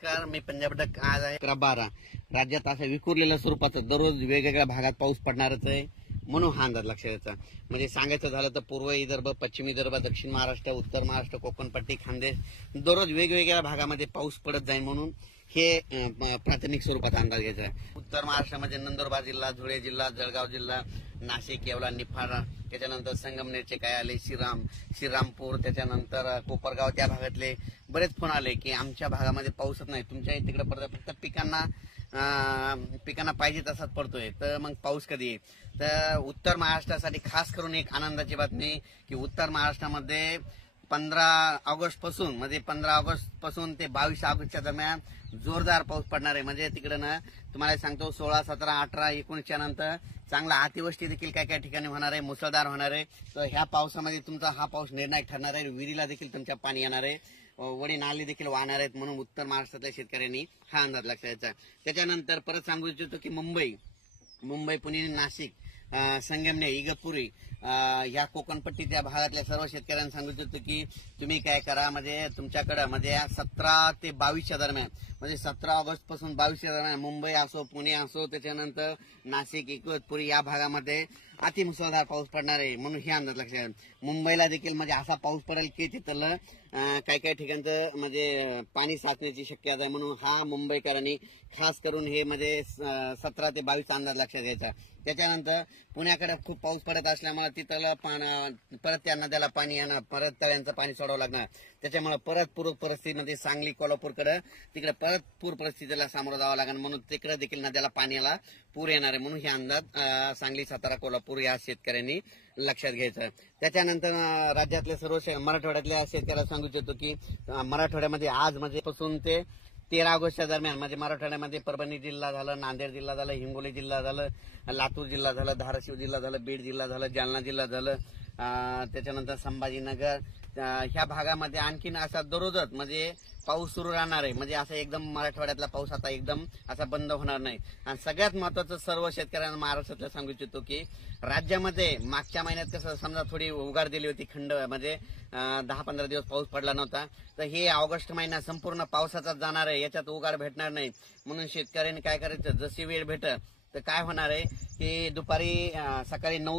नमस्कार, मी पंजाब डक. आज आहे 11/12. राज्यात असं विखुरलेल्या स्वरूपाचं दररोज वेगवेगळ्या भागात पाऊस पडणारच आहे, म्हणून हा अंदाज लक्षात यायचा. म्हणजे सांगायचं झालं तर पूर्व विदर्भ, पश्चिम विदर्भ, दक्षिण महाराष्ट्र, उत्तर महाराष्ट्र, कोकणपट्टी, खानदेश दररोज वेगवेगळ्या भागामध्ये पाऊस पडत जाईल, म्हणून हे प्राथमिक स्वरूपात अंदाज घ्यायचा आहे. उत्तर महाराष्ट्रामध्ये नंदुरबार जिल्हा, धुळे जिल्हा, जळगाव जिल्हा, नाशिक, येवला, निफाड, त्याच्यानंतर संगमनेरचे काय आले, श्रीरामपूर, त्याच्यानंतर कोपरगाव, त्या भागातले बरेच फोन आले की आमच्या भागामध्ये पाऊसच नाही, तुमच्या तिकडे पडतो, फक्त पिकांना पाहिजे तसाच पडतोय. तर मग पाऊस कधी येईल? तर उत्तर महाराष्ट्रासाठी खास करून एक आनंदाची बातमी की उत्तर महाराष्ट्रामध्ये 15 ऑगस्ट पासून म्हणजे 15 ऑगस्ट पासून ते 22 ऑगस्टच्या दरम्यान जोरदार पाऊस पडणार आहे. म्हणजे तिकडे ना तुम्हाला सांगतो 16, 17, 18, 19 नंतर चांगला अतिवृष्टी देखील काय काय ठिकाणी होणार आहे, मुसळधार होणार आहे. तर ह्या पावसामध्ये तुमचा हा पाऊस निर्णायक ठरणार आहे. विहिरीला देखील तुमच्या पाणी येणार आहे, वडी नाली देखील वाहणार आहेत, म्हणून उत्तर महाराष्ट्रातल्या शेतकऱ्यांनी हा अंदाज लक्षात घ्यायचा. त्याच्यानंतर परत सांगू इच्छितो की मुंबई, पुणे, नाशिक, संगमनेर, इगतपुरी या कोकणपट्टीच्या भागातल्या सर्व शेतकऱ्यांना सांगू इच्छितो की तुम्ही काय करा, म्हणजे तुमच्याकडे म्हणजे 17 ते 22च्या दरम्यान, म्हणजे 17 ऑगस्ट पासून 22च्या दरम्यान मुंबई असो, पुणे असो, त्याच्यानंतर नाशिक, इगतपुरी या भागामध्ये अतिमुसळधार पाऊस पडणार आहे, म्हणून हे अंदाज लक्षात घ्या. मुंबईला देखील म्हणजे असा पाऊस पडेल की तिथलं काही काही ठिकाणचं म्हणजे पाणी साचण्याची शक्यता आहे, म्हणून हा मुंबईकरांनी खास करून हे म्हणजे 17 ते 22 अंदाज लक्षात घ्यायचा. त्याच्यानंतर पुण्याकडे खूप पाऊस पडत असल्यामुळे तिथलं परत त्या नद्याला पाणी येणार, परत तळ्यांचं पाणी सोडावं लागणार, त्याच्यामुळे परत पूर परिस्थितीमध्ये सांगली, कोल्हापूरकडे तिकडे परत पूर परिस्थितीला सामोरं जावं लागणार, म्हणून तिकडे देखील नद्याला पाण्याला पूर येणार आहे, म्हणून हे अंदाज सांगली, सातारा, कोल्हापूर या शेतकऱ्यांनी लक्षात घ्यायचं. त्याच्यानंतर राज्यातल्या सर्व मराठवाड्यातल्या शेतकऱ्याला सांगू इच्छितो की मराठवाड्यामध्ये आज म्हणजे पासून ते 13 ऑगस्टच्या दरम्यान म्हणजे मराठवाड्यामध्ये परभणी जिल्हा झालं, नांदेड जिल्हा झालं, हिंगोली जिल्हा झालं, लातूर जिल्हा झालं, धाराशिव जिल्हा झालं, बीड जिल्हा झालं, जालना जिल्हा झालं, त्याच्यानंतर संभाजीनगर ह्या भागामध्ये आणखीन असा दररोजच म्हणजे पाऊस सुरू राहणार आहे. म्हणजे असं एकदम मराठवाड्यातला पाऊस आता एकदम असा बंद होणार नाही. आणि सगळ्यात महत्वाचं सर्व शेतकऱ्यांना महाराष्ट्रातल्या सांगू इच्छितो की राज्यामध्ये मागच्या महिन्यात कसं समजा थोडी उघाड दिली होती, खंड म्हणजे 10-15 दिवस पाऊस पडला नव्हता, तर हे ऑगस्ट महिना संपूर्ण पावसाचाच जाणार आहे, याच्यात उघाड भेटणार नाही. म्हणून शेतकऱ्यांनी काय करायचं, जशी वेळ भेटत तर काय होणार आहे की दुपारी सकाळी 9